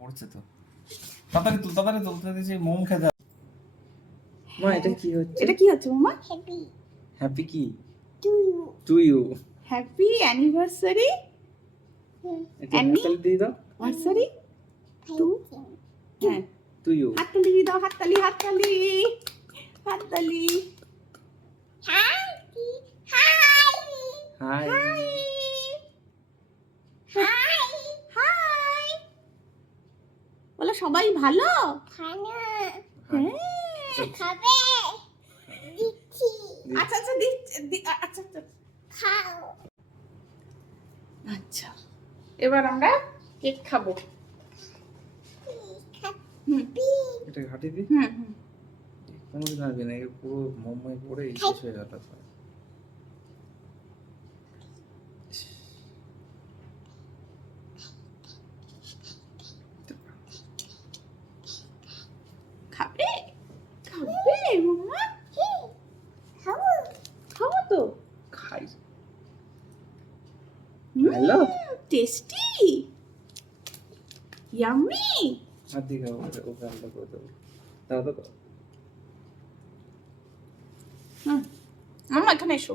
পড়ছে তো। তাড়াতাড়ি তুলতে দিয়েছি মোম খেতে। মা এটা কি হচ্ছে? এটা কি হচ্ছে মামা? হ্যাপি কি? To you. Happy anniversary. এটা হাততালি দিয়ে দাও। অ্যানিভার্সারি টু হ্যাঁ টু ইউ। হাততালি দিয়ে দাও, হাততালি হাততালি হাততালি। হাই। হাই হাই বলো সবাই ভালো। হ্যাঁ আচ্ছা আচ্ছা আচ্ছা আচ্ছা আচ্ছা এবার আমরা কেক খাবো। এটা ঘাটি দি। কোনোদিন আসবে না, এর পুরো মোময় পড়ে শেষ হয়ে গেল। খাবে খাবে মাম্মা? খাবো তো। খাই। Hello tasty yummy. হাত দিয়ে খাবো, ওকে আলাদা করে দেবো। দাদা তো মাম্মা এখানে এসো।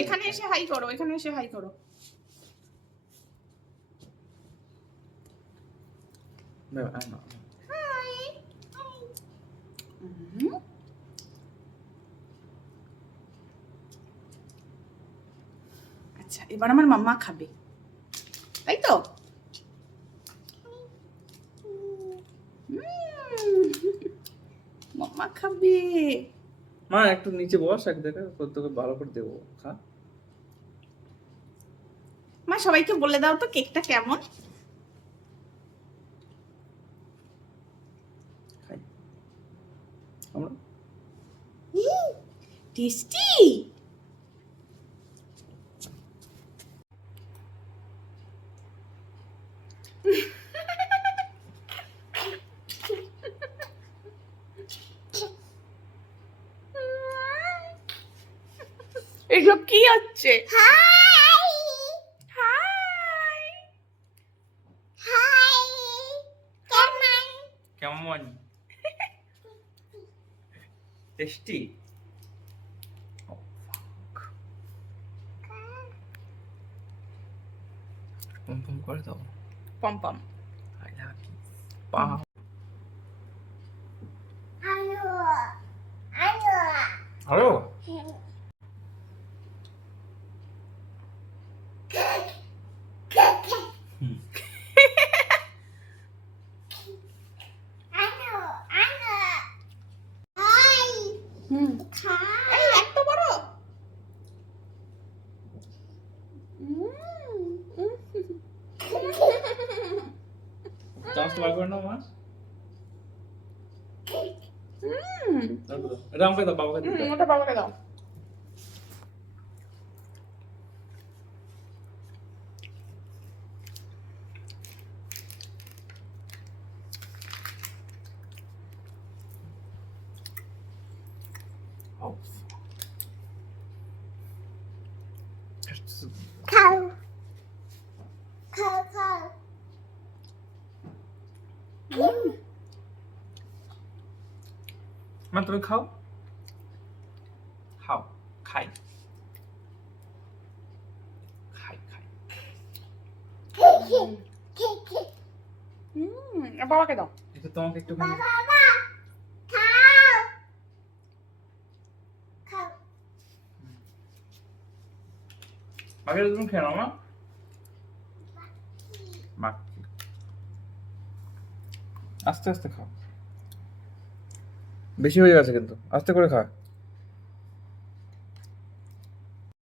এখানে এসে হাই করো, এখানে এসে হাই করো। আচ্ছা এবার আমার মাম্মা খাবে, তাই তো? মাম্মা খাবে। মা একটু নিচে বস, এক দেখা তোকে ভালো করে দেবো, খা। মা সবাইকে বলে দাও তো কেকটা কেমন। খাই আমরা। টেস্টি। এসব কি হচ্ছে? কেমন টেস্টি? পম পম করে দাও। পম পম। I love you. পাও। হ্যালো। এই এত বড়। চামচটা বার করে নাও মা। এটা আমাকে দাও, বাবাকে দিতে। ওটা বাবাকে দাও। মা তুমি খাও, খাও, খাই খাই খাই। বাবাকে দাও। এটা তোমাকে একটুখানি। বাকি তুমি খেয়ে নাও না। বাকি আস্তে আস্তে খাও, বেশি হয়ে গেছে কিন্তু, আস্তে করে খা।